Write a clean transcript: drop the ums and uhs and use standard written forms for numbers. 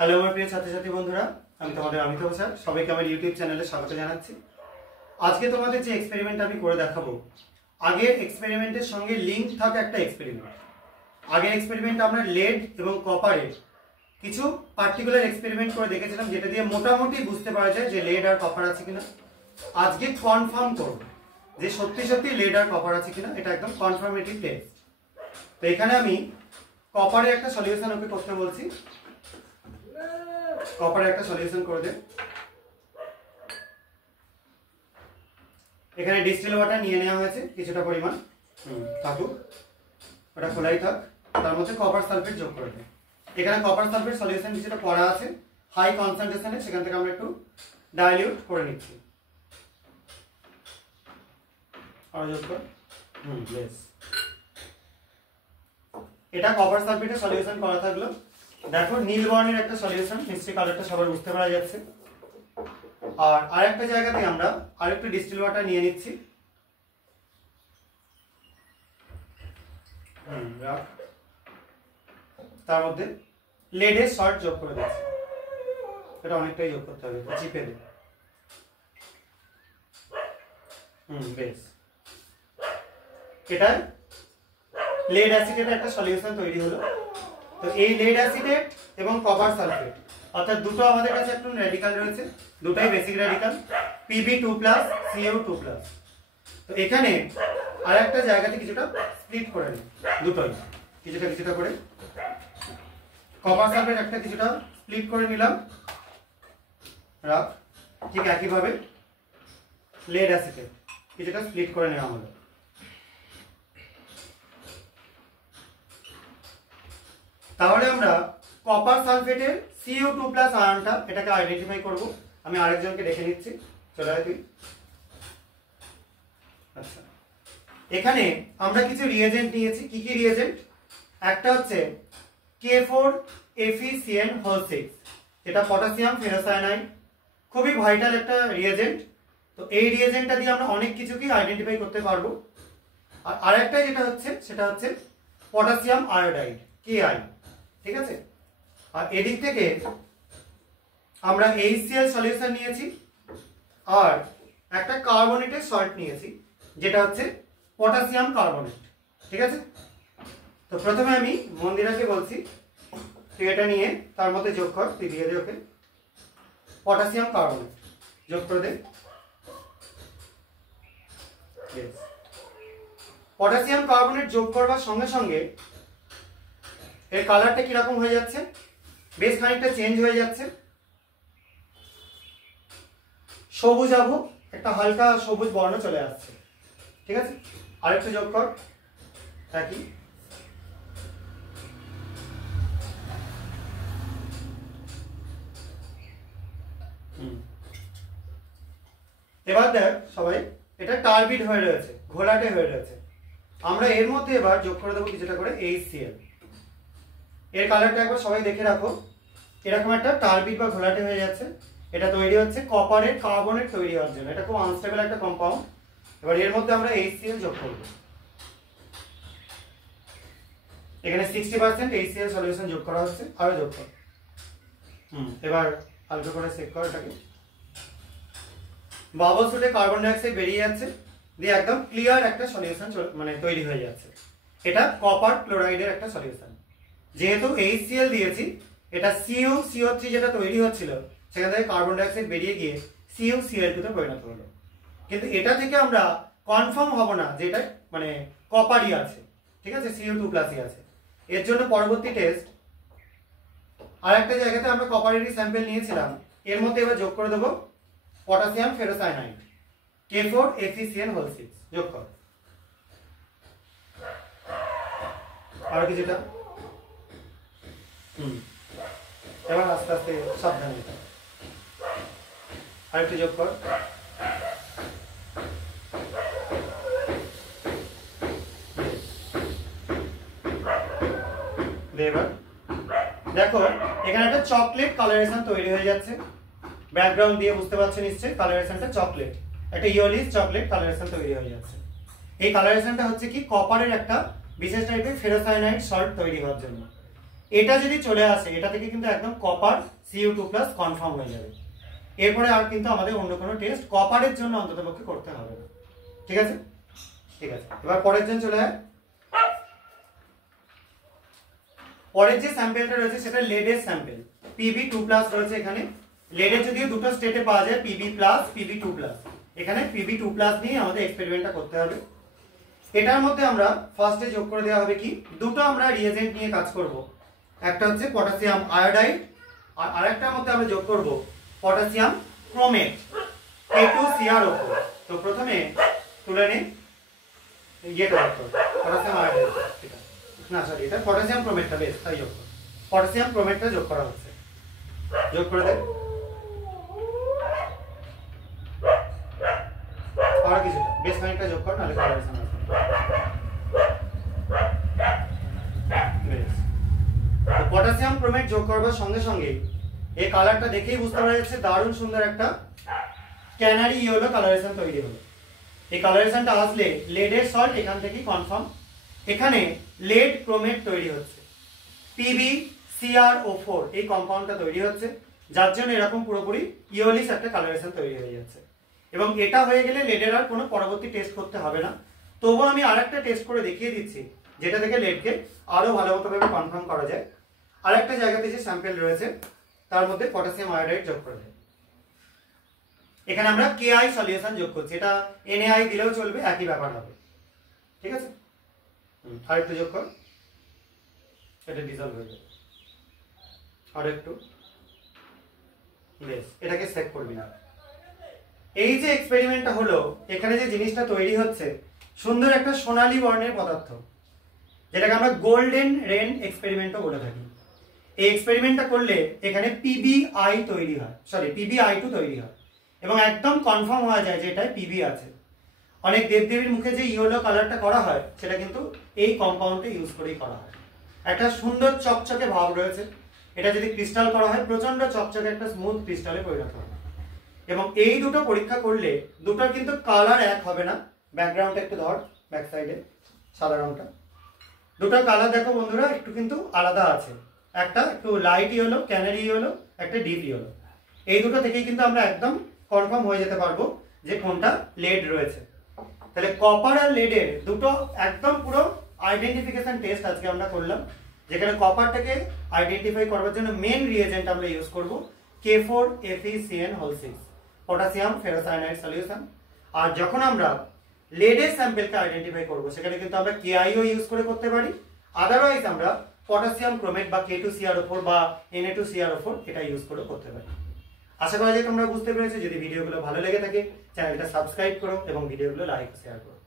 Hello আমার প্রিয় ছাত্রছাত্রী বন্ধুরা, আমি তোমাদের অমিত স্যার। সবাইকে আমার ইউটিউব চ্যানেলে স্বাগত জানাচ্ছি। আজকে তোমাদের যে এক্সপেরিমেন্ট আমি করে দেখাবো, আগের এক্সপেরিমেন্টের সঙ্গে লিঙ্ক থাকা একটা এক্সপেরিমেন্ট। আগের এক্সপেরিমেন্ট আমরা লেড এবং কপারের কিছু পার্টিকুলার এক্সপেরিমেন্ট করে দেখেছিলাম, যেটা দিয়ে মোটামুটি বুঝতে পারা যায় যে লেড আর কপার আছে কিনা। আজকে কনফার্ম করব যে সত্যি সত্যি লেড আর কপার আছে কিনা, এটা একদম কনফার্মেটিভ টেস্ট। তো এখানে আমি কপারের একটা সলিউশন ওকে করতে বলছি। কপারে একটা সলিউশন করে দেন। এখানে ডিস্টিল ওয়াটার নিয়ে নেওয়া হয়েছে কিছুটা পরিমাণ, থাকুক, ওটা খোলাই থাক। তার মধ্যে কপার সালফেট যোগ করে দেন। এখানে কপার সালফেট সলিউশন কিছুটা করা আছে হাই কনসেন্ট্রেশনে, সেখান থেকে আমরা একটু ডাইলিউট করে নিচ্ছি। আর যোগ কর, বেশ। এটা কপার সালফেটের সলিউশন করা থাকলো। দেখো নীল বর্ণের একটা সলিউশন, নিশ্চয়ই কালারটা সবার বুঝতে পারা যাচ্ছে। আর আরেকটা জায়গাতে আমরা আরেকটু ডিস্টিল ওয়াটার নিয়ে নিচ্ছি। তার মধ্যে লেডের সল্ট যোগ করে দিচ্ছি। এটা অনেকটাই যোগ করতে হবে, চিপে দে। বেশ। এটা লেড অ্যাসিডের একটা সলিউশন তৈরি হলো। তো এই লেড অ্যাসিডেট এবং কপার সালফেট অর্থাৎ দুটো আমাদের কাছে একটা রেডিকাল রয়েছে, দুটাই বেসিক রেডিকাল, Pb2+, Cu2+। তো এখানে আরেকটা জায়গাতে কিছুটা স্প্লিট করে নিই, দুটোই কিছুটা কিছুটা করে। কপার সালফেট একটা কিছুটা স্প্লিট করে নিলাম, রাখ। ঠিক একইভাবে লেড অ্যাসিডেট কিছুটা স্প্লিট করে নেওয়া হলো। তাহলে আমরা কপার সালফেটের Cu2+ আয়নটা এটাকে আইডেন্টিফাই করব। আমি আরেকজনকে দেখে নিচ্ছি, চলে আয় তুই। আচ্ছা, এখানে আমরা কিছু রিয়েজেন্ট নিয়েছি। কি কি রিয়েজেন্ট? একটা হচ্ছে K4FeCN6, এটা পটাশিয়াম ফেরোসায়ানাইড, খুবই ভাইটাল একটা রিয়েজেন্ট। তো এই রিয়েজেন্টটা দিয়ে আমরা অনেক কিছুকে আইডেন্টিফাই করতে পারবো। আর আরেকটা যেটা হচ্ছে সেটা হচ্ছে পটাশিয়াম আয়োডাইড, Ki, ঠিক আছে। আর এদিক থেকে আমরা HCl সলিউশন নিয়েছি আর একটা কার্বনেটের সল্ট নিয়েছি, যেটা হচ্ছে পটাশিয়াম কার্বনেট, ঠিক আছে। তো প্রথমে আমি মন্দিরাকে বলছি তুই এটা নিয়ে তার মধ্যে যোগ কর, তুই দিয়ে দে ওকে। পটাশিয়াম কার্বনেট যোগ করে দে। পটাশিয়াম কার্বনেট যোগ করবার সঙ্গে সঙ্গে এর কালারটা কিরকম হয়ে যাচ্ছে, বেশ খানিকটা চেঞ্জ হয়ে যাচ্ছে। সবুজ আভো, একটা হালকা সবুজ বর্ণ চলে আসছে, ঠিক আছে। আরেকটু যোগ কর, একই। এবার দেখ সবাই, এটা টার্বিড হয়ে রয়েছে, ঘোলাটে হয়ে রয়েছে। আমরা এর মধ্যে এবার যোগ করে দেবো কিছুটা করে HCl। এর কালারটা একবার সবাই দেখে রাখো, এরকম একটা টার্বিড বা ঘোলাটে হয়ে যাচ্ছে। এটা তৈরি হচ্ছে কপারের কার্বনেট তৈরি হওয়ার জন্য। এটা খুব আনস্টেবল একটা কম্পাউন্ড। এবার এর মধ্যে আমরা HCl যোগ করব। এখানে 60% HCl সলিউশন যোগ করা হচ্ছে, আরো যোগ কর। এবার হালকা করে চেক কর এটাকে। বাবলস উঠে কার্বন ডাই অক্সাইড বেরিয়ে যাচ্ছে, দিয়ে একদম ক্লিয়ার একটা সলিউশন মানে তৈরি হয়ে যাচ্ছে। এটা কপার ক্লোরাইডের একটা সলিউশন। যেহেতু HCl দিয়েছি, এটা CuCO3 যেটা তৈরি হচ্ছিল সেখান থেকে কার্বন ডাই অক্সাইড বেরিয়ে গিয়ে CuCl2 তে পরিণত হলো। কিন্তু এটা থেকে আমরা কনফার্ম হব না যে এটা মানে কপারই আছে, ঠিক আছে, Cu2+ আছে। এর জন্য পরবর্তী টেস্ট আরেকটা জায়গাতে আমরা কপারেরই স্যাম্পল নিয়েছিলাম, এর মধ্যে এবার যোগ করে দেবো পটাশিয়াম ফেরোসায়ানাইড, K4FeCN6 যোগ কর। আর কিছুটা এবার আস্তে আস্তে সাবধানে আরেকটু যোগ কর। এবার দেখো এখানে একটা চকলেট কালারেশন তৈরি হয়ে যাচ্ছে। ব্যাকগ্রাউন্ড দিয়ে বুঝতে পারছেন নিশ্চয়ই, কালারেশনটা চকলেট, একটা ইয়েলিশ চকলেট কালারেশন তৈরি হয়ে যাচ্ছে। এই কালারেশনটা হচ্ছে কি কপারের একটা বিশেষ টাইপের ফেরোসায়ানাইড সল্ট তৈরি হওয়ার জন্য। এটা যদি চলে আসে এটা থেকে কিন্তু একদম কপার Cu2+ কনফার্ম হয়ে যাবে। এরপরে আর কিন্তু আমাদের অন্য কোনো টেস্ট কপারের জন্য অন্ততপক্ষে করতে হবে না। ঠিক আছে, ঠিক আছে। এবার পরের জন চলে যায়। পরের যে স্যাম্পেলটা রয়েছে সেটা লেডের স্যাম্পেল, Pb2+ রয়েছে এখানে। লেডের যদিও দুটো স্টেটে পাওয়া যায়, Pb+, Pb2+। এখানে Pb2+ নিয়ে আমাদের এক্সপেরিমেন্টটা করতে হবে। এটার মধ্যে আমরা ফার্স্টে যোগ করে দেওয়া হবে কি, দুটো আমরা রিয়েজেন্ট নিয়ে কাজ করব। একটা হচ্ছে পটাশিয়াম আয়োডাইড, আর আরেকটার মধ্যে আমরা যোগ করব পটাশিয়াম ক্রোমেট, K2CrO4। তো প্রথমে তুলে নিই ইয়েটা, পটাশিয়াম আয়োডাইড, ঠিক আছে না সরি, এটা পটাশিয়াম ক্রোমেটটা, বেশ তাই যোগ করো। পটাশিয়াম ক্রোমেটটা যোগ করা হচ্ছে, যোগ করে দেয়। আর কিছুটা বেশ খানিকটা যোগ কর, নাহলে কালারেশন আসবে। পটাশিয়াম ক্রোমেট যোগ করবার সঙ্গে সঙ্গে এই কালারটা দেখেই বুঝতে পারা যাচ্ছে দারুণ সুন্দর একটা ক্যানারি ইয়েলো কালারেশন তৈরি হলো। এই কালারেশনটা আসলে লেডের সল্ট এখান থেকেই কনফার্ম। এখানে লেড ক্রোমেট তৈরি হচ্ছে, PbCrO4 এই কম্পাউন্ডটা তৈরি হচ্ছে, যার জন্য এরকম পুরোপুরি ইয়েলিশ একটা কালারেশন তৈরি হয়ে যাচ্ছে। এবং এটা হয়ে গেলে লেডের আর কোনো পরবর্তী টেস্ট করতে হবে না। তবুও আমি আরেকটা টেস্ট করে দেখিয়ে দিচ্ছি, যেটা থেকে লেডকে আরো ভালো মতো ভাবে কনফার্ম করা যায়। আরেকটা জায়গাতে যে স্যাম্পেল রয়েছে তার মধ্যে পটাশিয়াম আয়োডাইড যোগ করে দেয়। এখানে আমরা Ki সলিউশন যোগ করছি, এটা NaI দিলেও চলবে, একই ব্যাপার হবে। ঠিক আছে, আরেকটু যোগ কর, এটা ডিসলভ হয়ে যাবে। আরেকটু, বেশ, এটাকে সেভ করবি না। এই যে এক্সপেরিমেন্টটা হলো, এখানে যে জিনিসটা তৈরি হচ্ছে সুন্দর একটা সোনালী বর্ণের পদার্থ, যেটাকে আমরা গোল্ডেন রেন এক্সপেরিমেন্টও বলে থাকি। এই এক্সপেরিমেন্টটা করলে এখানে PbI তৈরি হয়, সরি PbI2 তৈরি হয়, এবং একদম কনফার্ম হওয়া যায় যে এটায় Pb আছে। অনেক দেবদেবীর মুখে যে ইয়েলো কালারটা করা হয় সেটা কিন্তু এই কম্পাউন্ডটা ইউজ করেই করা হয়। একটা সুন্দর চকচকে ভাব রয়েছে, এটা যদি ক্রিস্টাল করা হয় প্রচন্ড চকচকে একটা স্মুথ ক্রিস্টালে পরিণত হবে। এবং এই দুটো পরীক্ষা করলে দুটোর কিন্তু কালার এক হবে না। ব্যাকগ্রাউন্ডটা একটু ধর, ব্যাক সাইডে সাদা রংটা, দুটোর কালার দেখো বন্ধুরা একটু কিন্তু আলাদা আছে। একটা একটু লাইট ইয়েলো ক্যানারি ইয়েলো, একটা ডিপ ইয়েলো। এই দুটো থেকেই কিন্তু আমরা একদম কনফার্ম হয়ে যেতে পারবো যে কোনটা লেড রয়েছে। তাহলে কপার আর লেডের দুটো একদম পুরো আইডেন্টিফিকেশন টেস্ট আজকে আমরা করলাম, যেখানে কপারটাকে আইডেন্টিফাই করার জন্য মেন রিয়েজেন্ট আমরা ইউজ করব K4FeCN6 পটাশিয়াম ফেরোসায়ানাইড সলিউশন। আর যখন আমরা লেডের স্যাম্পেলকে আইডেন্টিফাই করব সেখানে কিন্তু আমরা KIও ইউজ করে করতে পারি, আদারওয়াইজ আমরা পটাশিয়াম ক্রোমেট বা K2CrO4 বা Na2CrO4 এটা ইউজ করে করতে পারি। আশা করা যায় তোমরা বুঝতে পেরেছো। যদি ভিডিওগুলো ভালো লেগে থাকে চ্যানেলটা সাবস্ক্রাইব করো এবং ভিডিওগুলো লাইক শেয়ার করো।